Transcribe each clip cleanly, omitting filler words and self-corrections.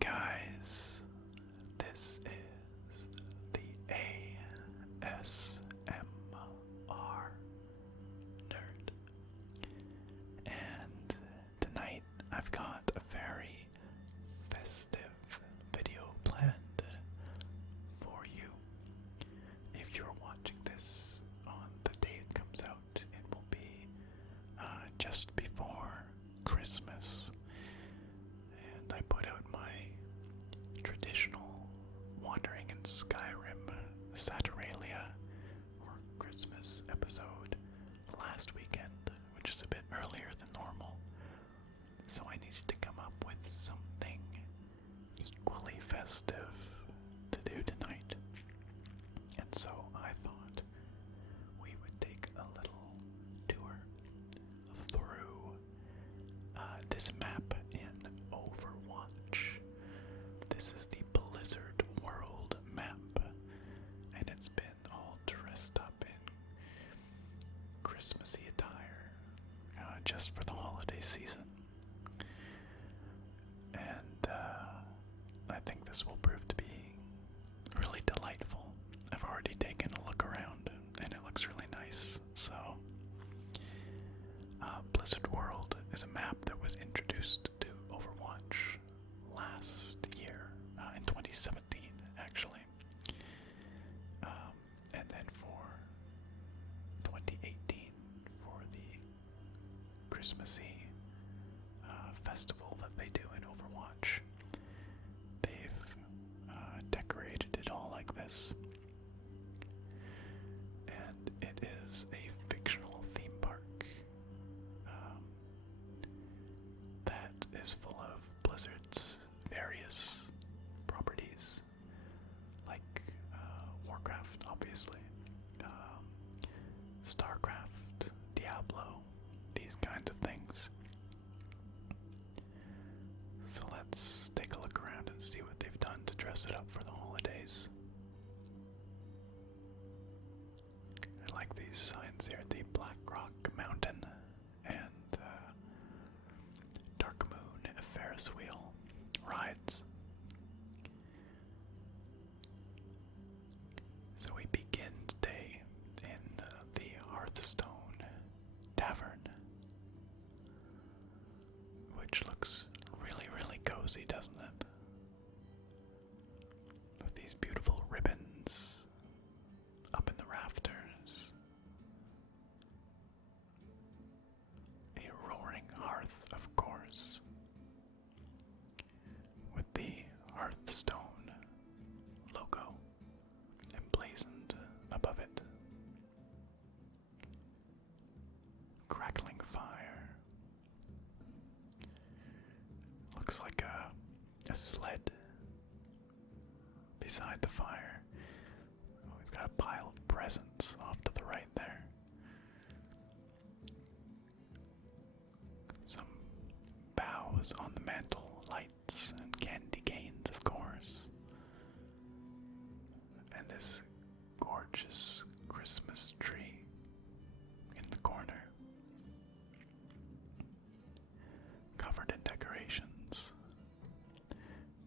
guys, this is the ASMR Nerd, and tonight I've got a very festive video planned for you. If you're watching this on the day it comes out, it will be just before Christmas. And I put out my traditional Wandering in Skyrim Saturalia or Christmas episode last weekend, which is a bit earlier than normal. So I needed to come up with something equally festive to do tonight. And so I thought we would take a little tour through this map in Overwatch. This is the Blizzard World map, and it's been all dressed up in Christmassy attire just for the holiday season. And I think this will prove to be really delightful. I've already taken a look around, and it looks really nice. So, Blizzard World is a map that was introduced to Overwatch last year, in 2017, actually. And then for 2018, for the Christmassy festival that they do in Overwatch, they've decorated it all like this. And it is a fictional theme park that is full of Blizzard's various properties, like Warcraft, obviously, Starcraft, Diablo, these kinds of things. So let's take a look around and see what they've done to dress it up for the holidays. I like these signs here, the Black Rock Mountain and Dark Moon Ferris wheel rides. So we begin today in the Hearthstone Tavern, which looks really, really cozy, doesn't it? With these beautiful ribbons up in the rafters. A roaring hearth, of course, with the Hearthstone logo emblazoned above it. Crackling fire. Looks like a sled beside the fire. We've got a pile of presents off to the right there. Some boughs on the mantle, lights and candy canes, of course. And this gorgeous Christmas tree in the corner, covered in decorations,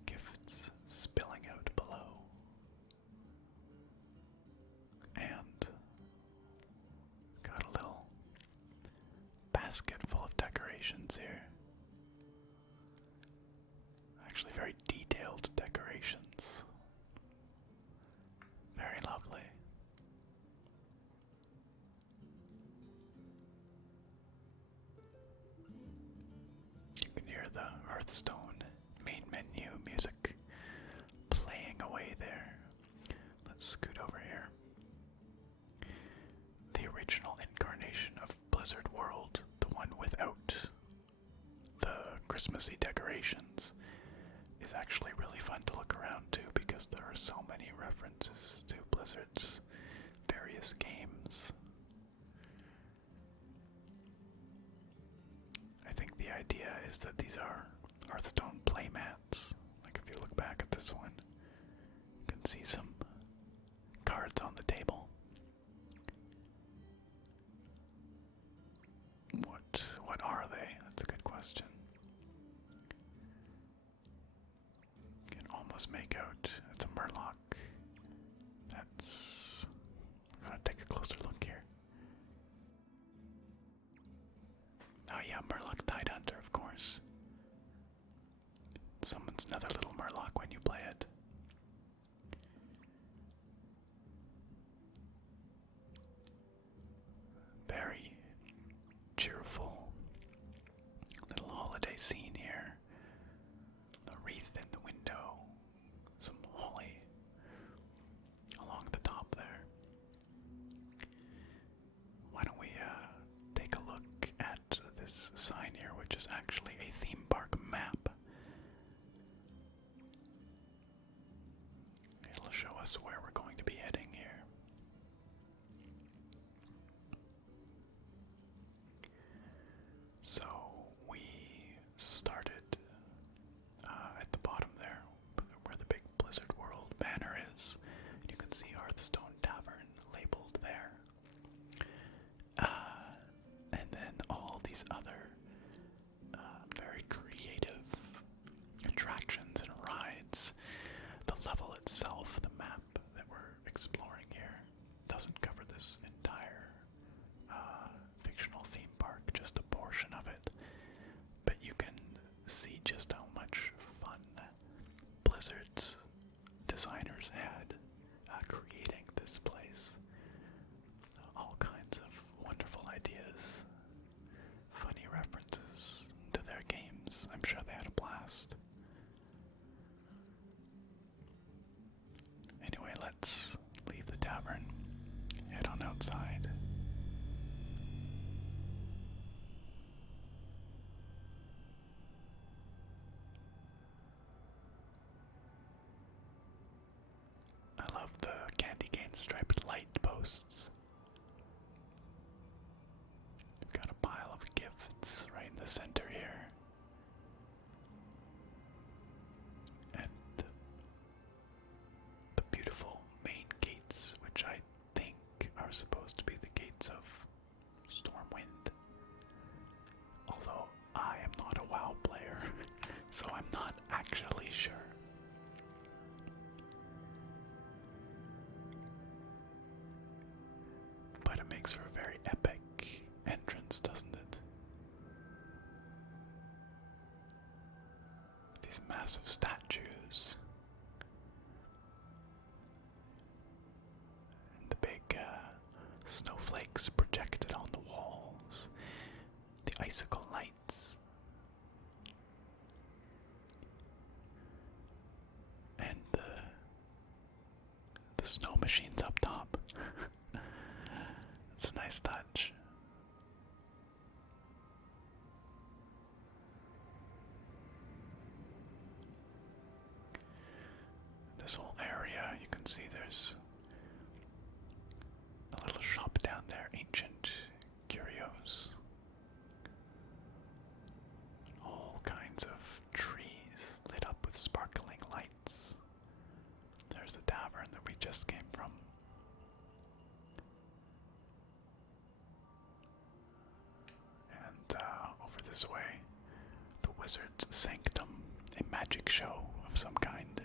gifts spilling out below, and got a little basket full of decorations here. Actually very detailed decorations. Very lovely. You can hear the Hearthstone main menu music playing away there. Let's scoot over here. The original incarnation of Blizzard World, the one without the Christmassy decorations, is actually really fun to look around to because there are so many references to Blizzard's various games. I think the idea is that these are Hearthstone playmats. Like if you look back at this one, you can see some cards on the table. What are they? That's a good question. us make out? It's a Murloc. That's... I'm gonna take a closer look here. Oh yeah, Murloc Tidehunter, of course. Summons another little Murloc when you play it. Very cheerful little holiday scene here. A wreath in the window, some holly along the top there. Why don't we take a look at this sign here, which is actually a theme park map. It'll show us where we're going to be heading here. So we started at the bottom there, where the big Blizzard World banner is. You can see Hearthstone Tavern labeled there. And then all these other very creative attractions and rides. The level itself, the map that we're exploring here, doesn't cover this entire fictional theme park, just a portion of it. But you can see just how much fun Blizzard's designers had creating this place. All kinds of wonderful ideas, funny references to their games. I'm sure they had a blast. Anyway, let's leave the tavern, head on outside. I love the candy cane striped light posts. We've got a pile of gifts right in the center here. And the beautiful main gates, which I think are supposed to be the gates of Stormwind. Although I am not a WoW player, so I'm not actually sure. But it makes for a very epic entrance, doesn't it? These massive statues. And the big snowflakes projected on the walls. The icicle lights. And the snow machines up top. It's a nice touch. This whole area, you can see there's a little shop down there, Ancient Curios. All kinds of trees lit up with sparkling lights. There's the tavern that we just came from. And over this way, the Wizard's Sanctum, a magic show of some kind.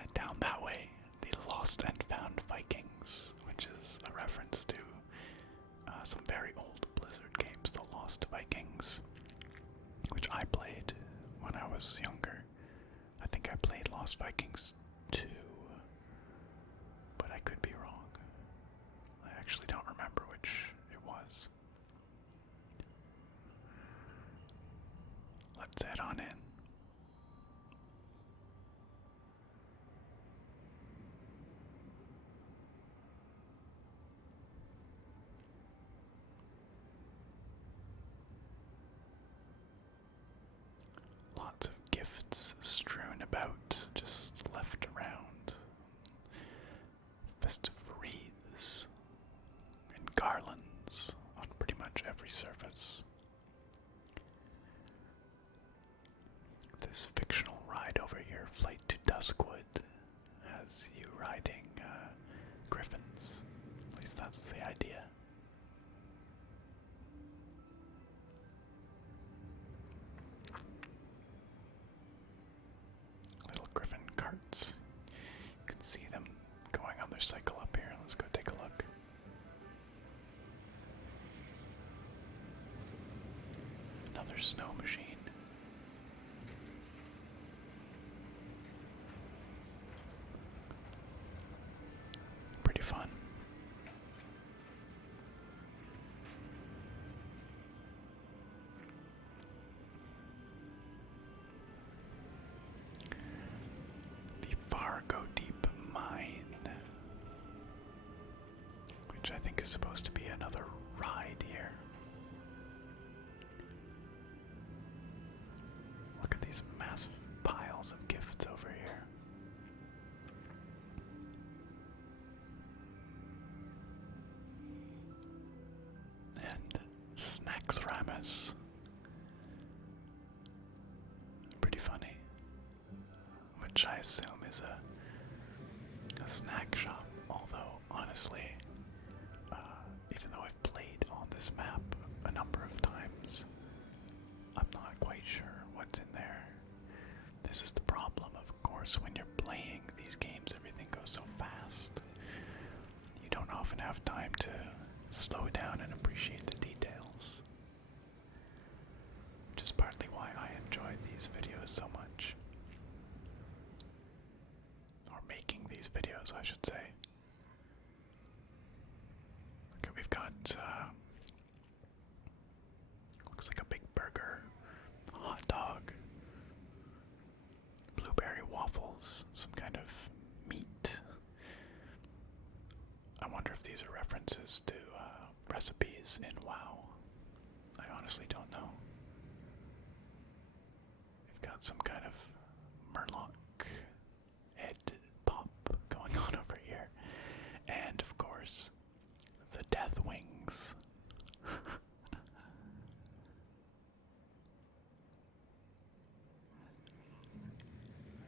And down that way, the Lost and Found Vikings, which is a reference to some very old Blizzard games, the Lost Vikings, which I played when I was younger. I think I played Lost Vikings 2, but I could be wrong. I actually don't remember which it was. Let's head on in. Lots of gifts strewn about, just left around. Festive wreaths and garlands on pretty much every surface. This fictional ride over here, Flight to Duskwood, has you riding griffins. At least that's the idea. another snow machine. Pretty fun. The Fargo Deep Mine, which I think is supposed to be another ride here. Look at these massive piles of gifts over here. And Snacks Ramus. Pretty funny. Which I assume is a snack shop, although honestly, even though I've played on this map a number of times, I'm not quite sure what's in there. This is the problem, of course, when you're playing these games, everything goes so fast. You don't often have time to slow down and appreciate the details. Which is partly why I enjoy these videos so much. Or making these videos, I should say. Okay, we've got, looks like a big burger, a hot dog, blueberry waffles, some kind of meat. I wonder if these are references to recipes in WoW. I honestly don't know. We've got some kind of Murloc head pop going on over here. And of course, the Death Wings.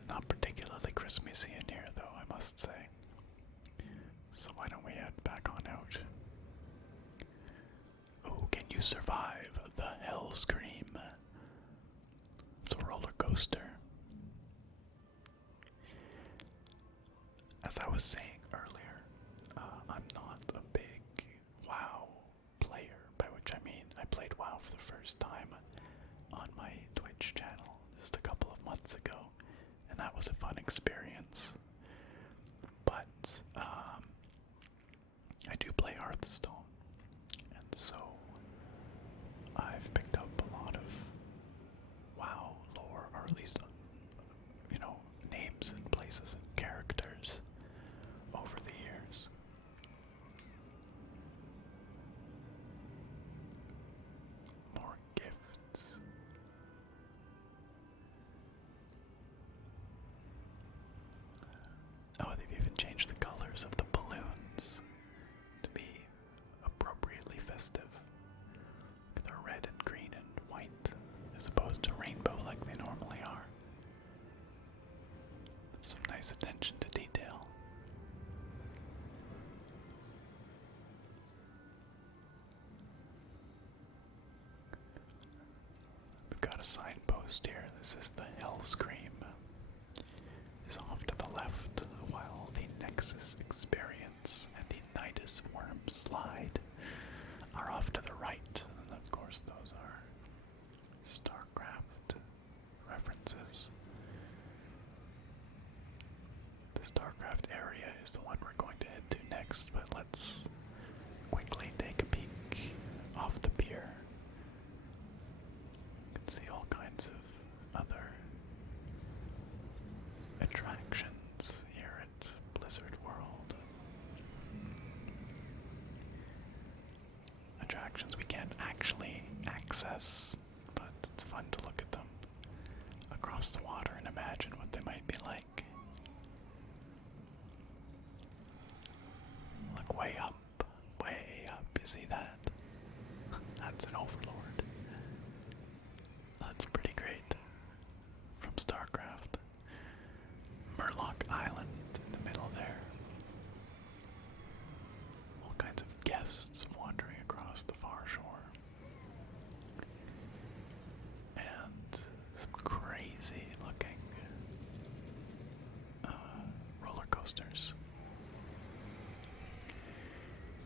Not particularly Christmassy in here, though, I must say. So why don't we head back on out? Oh, can you survive the Hell Scream? It's a roller coaster. As I was saying earlier, I'm not a big WoW player, by which I mean I played WoW for the first time on my Twitch channel just a couple of months ago, and that was a fun experience. But I do play Hearthstone, and so I've picked up a lot of WoW lore, or at least, names and places and characters over the years. More gifts. Oh, they've even changed the colors of the balloons to be appropriately festive. They're red and green and white, as opposed to rainbow like they normally are. That's some nice attention to detail. We've got a signpost here. This is the Hell Scream. Is off to the left, while the Nexus Experience and the Nidus Worm Slide are off to the right. And of course those are Starcraft references. The Starcraft area is the one we're going to head to next, but let's quickly take a peek off the pier. You can see all kinds of other attractions here at Blizzard World. Attractions we can't actually access, but it's fun to look at them across the water and imagine what they might be like. Look way up, you see that? That's an Overlord. That's pretty great. From Starcraft. Murloc Island in the middle there. All kinds of guests wandering across the far shore. And some crazy looking roller coasters.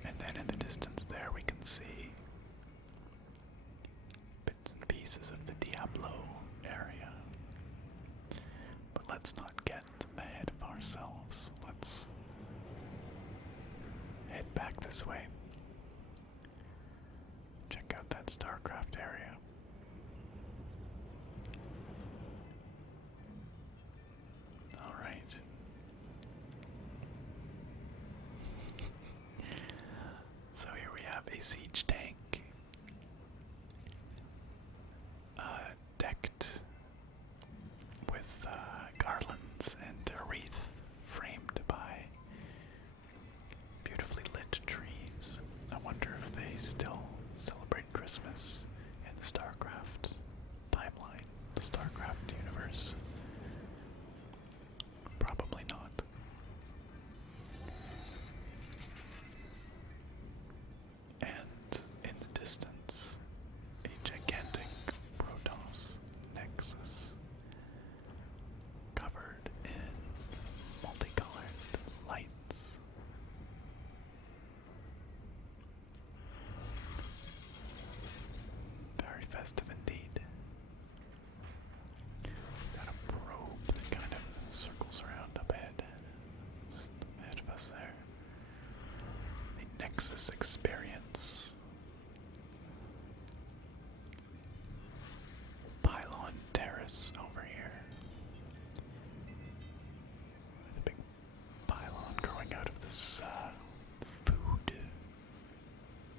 And then in the distance there we can see bits and pieces pieces of the Diablo area. But let's not get ahead of ourselves. Let's head back this way. Check out that Starcraft area. Alright. So here we have a siege tank. Decked with garlands and a wreath framed by beautifully lit trees. I wonder if they still celebrate Christmas in the Starcraft timeline, the Starcraft universe. Probably not. And in the distance, a gigantic Protoss Nexus covered in multicolored lights. Very festive indeed. Got a probe that kind of circles around up ahead. Just ahead of us there. The Nexus experience. Pylon terrace over here. The big pylon growing out of this food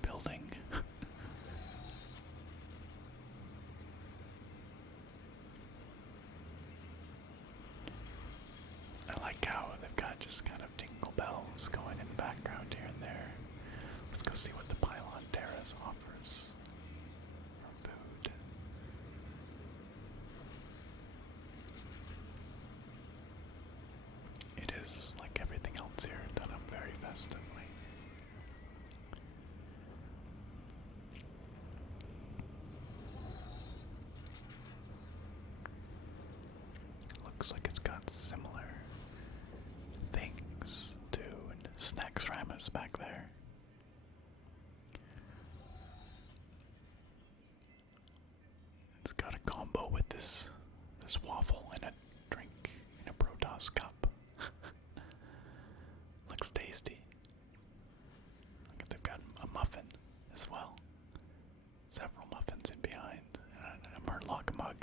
building. I like how they've got just kind of jingle bells going in the background here and there. Let's go see what the pylon terrace offers for food. It is, like everything else here, done up very festively. Looks like it's got similar things to Snacks Ramus back there. It's got a combo with this waffle and a drink in a Protoss cup. Looks tasty. Look at, they've got a muffin as well. Several muffins in behind. And a Murloc mug.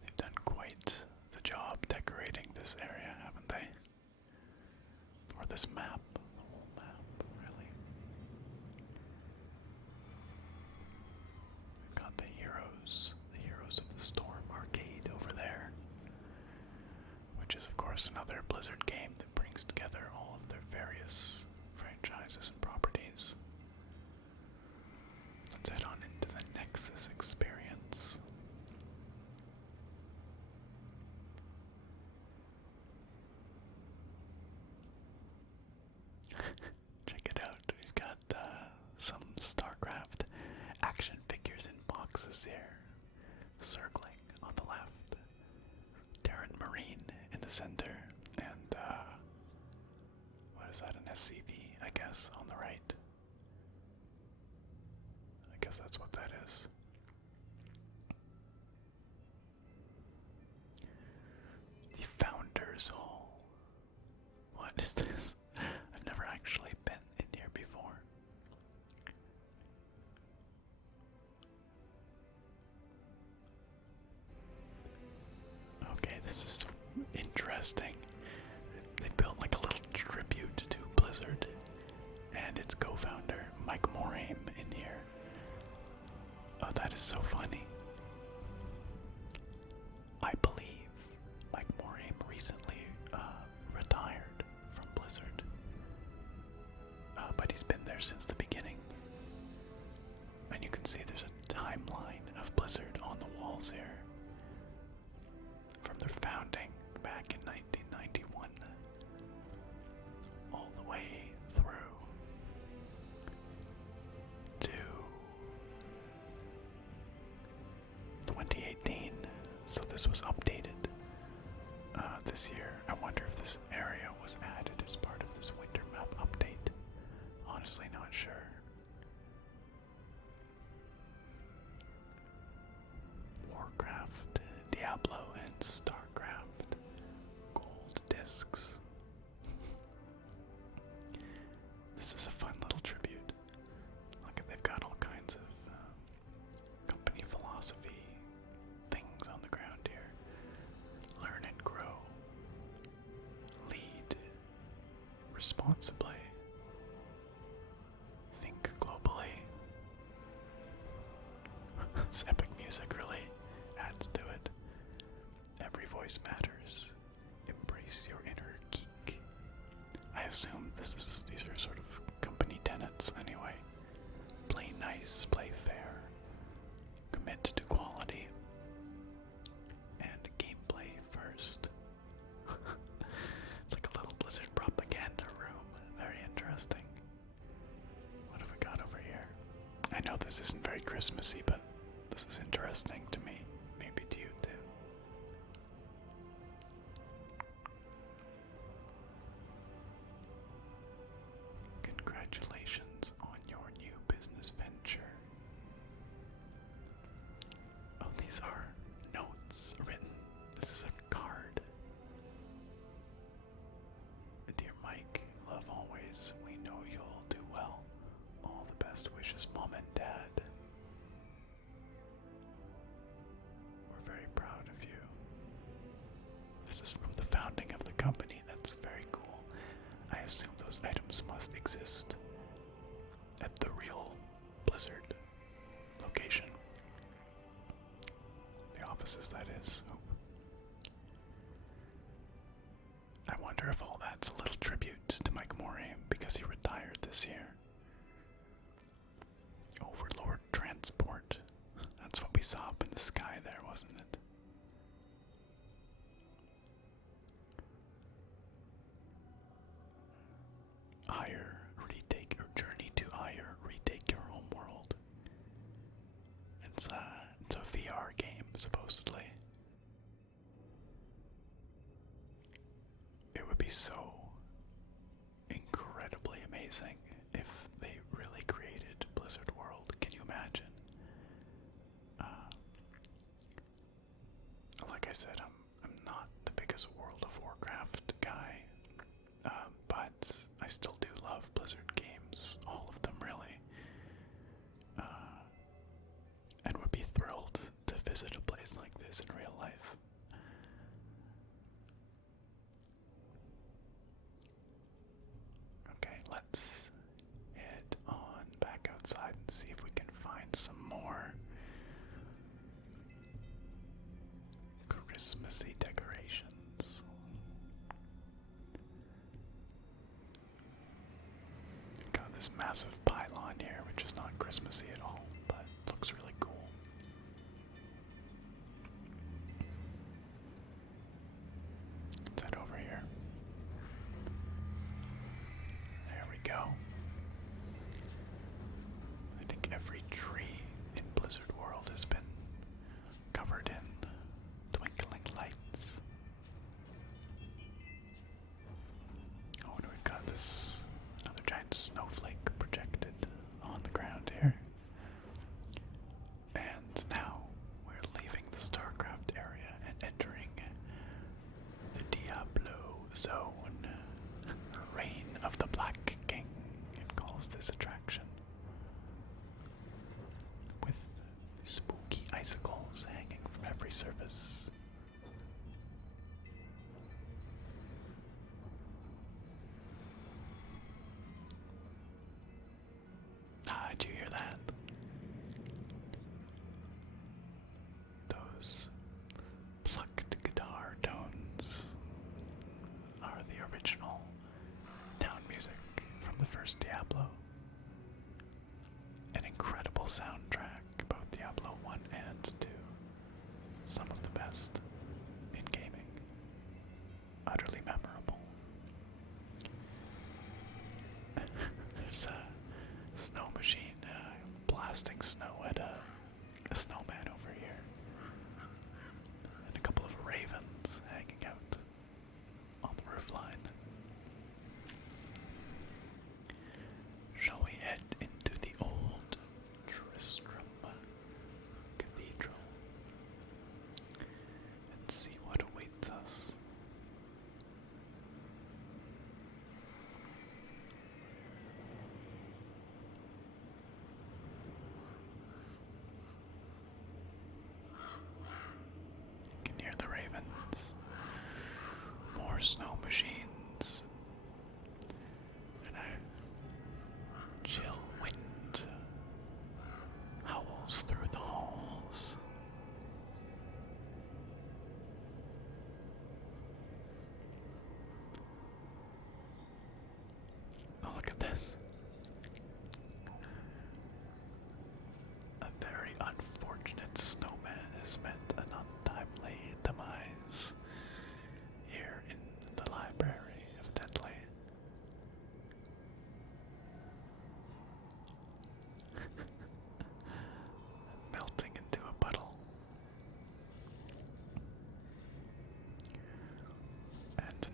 They've done quite the job decorating this area, haven't they? Or this map. The whole map, really. We've got the Heroes of the Storm arcade over there, which is of course another Blizzard game that brings together all of their various franchises and properties. Let's head on into the Nexus experience. Check it out. We've got some StarCraft action figures in boxes here, circling on the left. Terran Marine in the center, and what is that? An SCV, I guess, on the right. I guess that's what that is. The Founders Hall. What is this? I've never actually been in here before. Okay, this is interesting. They built like a little tribute to Blizzard and its co-founder, Mike Morhaime, in here. Oh, that is so funny. I believe Mike Morhaime recently retired from Blizzard. But he's been there since the beginning. And you can see there's a timeline of Blizzard on the walls here. From their founding back in 1991. All the way through to 2018. So this was updated this year. I wonder if this area was added as part of this winter map update. Honestly, not sure. Warcraft, Diablo, and Starcraft. Gold discs. This is a fun little tribute. Look, they've got all kinds of company philosophy things on the ground here. Learn and grow. Lead responsibly. Think globally. This epic music really adds to it. Every voice matters. Embrace your inner geek. I assume these are sort of company tenets anyway. Play nice, play fair. Commit to quality. And gameplay first. It's like a little Blizzard propaganda room. Very interesting. What have we got over here? I know this isn't very Christmassy, but this is interesting to me. Maybe to you too. Congratulations on your new business venture. Oh, these are notes written. This is a card. Dear Mike, love always. We know you'll do well. All the best wishes, Mom and Dad. We're very proud of you. This is from the founding of the company. That's very cool. I assume those items must exist at the real Blizzard location. The offices, that is. Oh. I wonder if all that's a little tribute to Mike Morey because he retired this year. Overlord Transport. That's what we saw up in the sky there, wasn't it? Ire, retake your journey to Ire, retake your homeworld. It's a VR game, supposedly. It would be so incredibly amazing if they really created Blizzard World. Can you imagine? Like I said, I'm not the biggest World of Warcraft guy, but I still do love Blizzard games, all of them really, and would be thrilled to visit a place like this in real life. Okay, let's head on back outside and see if we can find some more Christmassy decorations. We've got this massive pylon here, which is not Christmassy at all, but looks really cool. Let's head over here. There we go. I think every tree in Blizzard World has been covered in twinkling lights. Oh, and we've got this another giant snowflake projected on the ground here. And now we're leaving the Starcraft area and entering the Diablo zone. Reign of the Black King, it calls this attraction. With spooky icicles hanging from every surface. Ah, did you hear that? Those plucked guitar tones are the original town music from the first Diablo. An incredible soundtrack, both Diablo 1 and 2. Some of the best.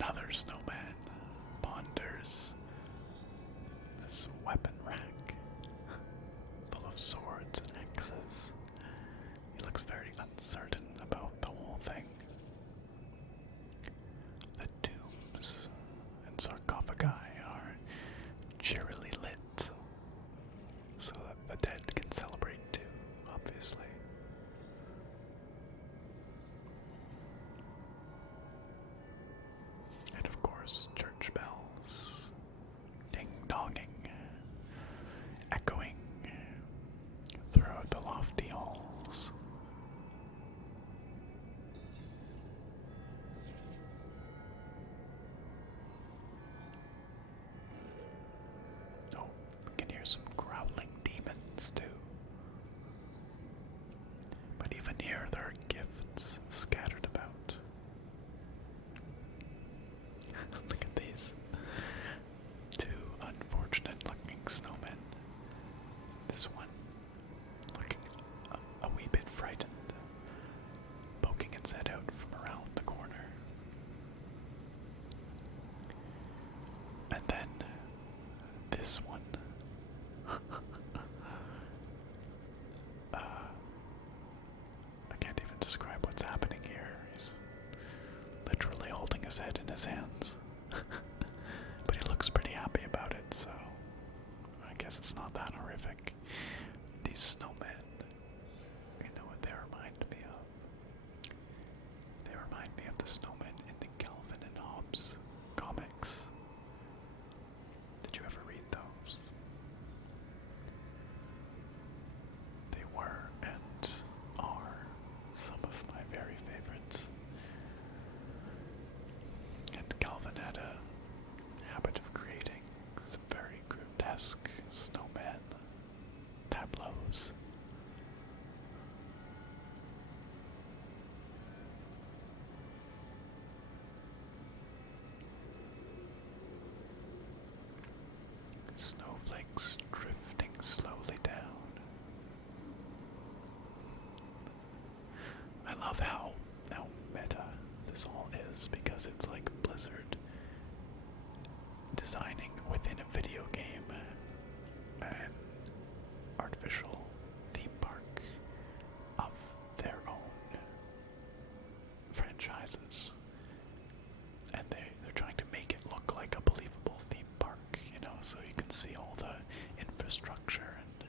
another snowman ponders this weapon rack full of swords and axes. He looks very uncertain about the whole thing. The tombs and sarcophagi are cheerily lit so that the dead can celebrate too, obviously. And of course, church bells ding-donging, echoing throughout the lofty halls. Oh, we can hear some growling demons too. But even here there are gifts scattered about. Look at these two unfortunate looking snowmen. This one looking a wee bit frightened, poking its head out from around the corner. And then this one. I can't even describe what's happening here. He's literally holding his head in his hands. But he looks pretty happy about it, so I guess it's not that horrific. These snowmen, you know what they remind me of? They remind me of the snowmen in the Calvin and Hobbes comics. Did you ever read those? They were and are some of my very favorites. And Calvin had a habit of creating some very grotesque snowman tableaus. Snowflakes drifting slowly down. I love how meta this all is, because it's like Blizzard designing within a video game an artificial theme park of their own franchises. And they're trying to make it look like a believable theme park, you know, so you can see all the infrastructure and,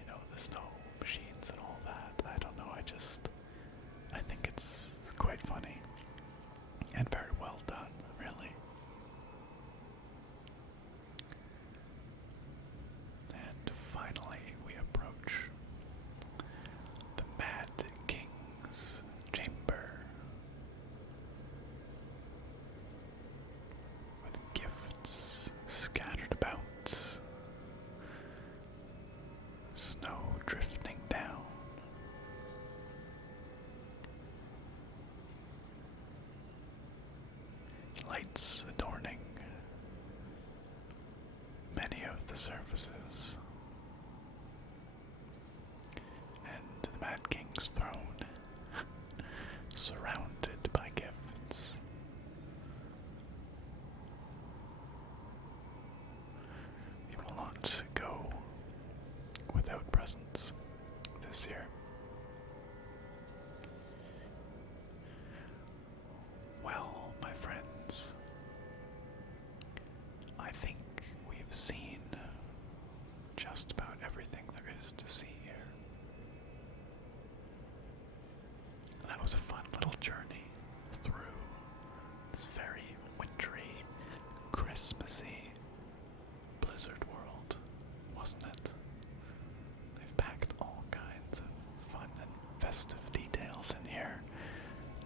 you know, the snow machines and all that. I don't know, I think it's quite funny and very well done, really. And finally, we approach the Mad King's chamber with gifts scattered about, snow drifting down. Lights adorning many of the surfaces, and the Mad King's throne surrounded by gifts. We will not go without presents this year. Well, my friends, I think we've seen just about everything there is to see here. That was a fun little journey through this very wintry, Christmassy Blizzard world, wasn't it? They've packed all kinds of fun and festive details in here,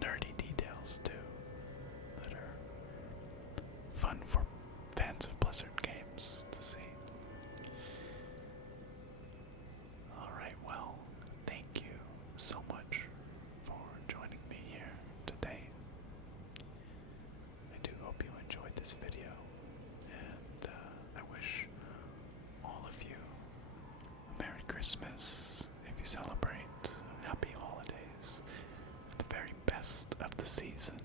nerdy details too, that are fun for fans of Blizzard games to see. Alright, well, thank you so much for joining me here today. I do hope you enjoyed this video, and I wish all of you a Merry Christmas if you celebrate, Happy Holidays, the very best of the season.